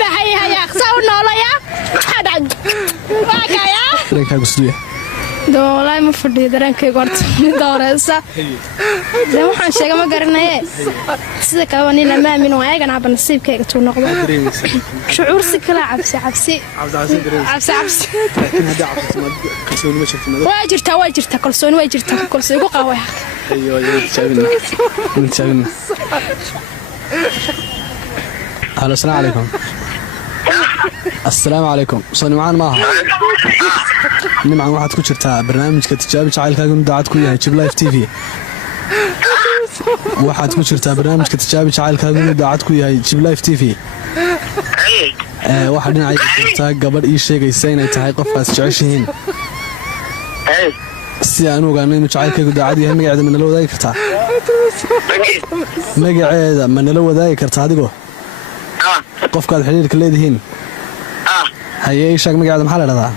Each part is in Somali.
بحي هيا خسونا ولا يا حد باكا يا درينك قصدي والله ما فدي درeenkay qorto dooraysa de waxaan sheegay ma garanaye sida kale waan ila maamin oo ayagana nasiibkayga tuu noqdo shucuur si kala cabsi cabsi laakiin hadda cabsi kalsooni ma jirto waa jirta kalsooni way jirta kalsooni ku qaway ايوه تشابنا هلا السلام عليكم السلام عليكم صوني معانا maaha nimcan waxaad ku jirtaa barnaamijka tijaabi jacaylkaaga daacad ku yahay Jib Live TV waxaad ku jirtaa barnaamijka tijaabi jacaylkaaga daacad ku yahay Jib Live TV waxa dhinacayga jirtaa gabadh ii sheegaysa inay tahay qofkaas jeceshihiin si aan ogaano inuu jacaylkaagu daacad yahay magaceeda ma nala wadaagi kartaa magaceeda ma nala wadaagi kartaa adigoo qofkaad xiriirka leedihiin haye ii sheeg magaceeda maxaa la dhahdaa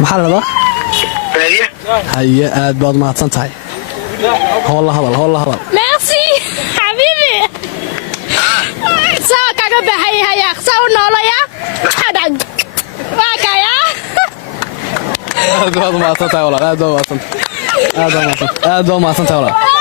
maxaa la dhahdaa haye aad baad mahadsan tahay hoolla hadal merci حبيبي ساك kaga baxay haya xsaw noolaya xadad باكا يا aad baad mahadsan tahay walaal aad baad mahadsan tahay walaal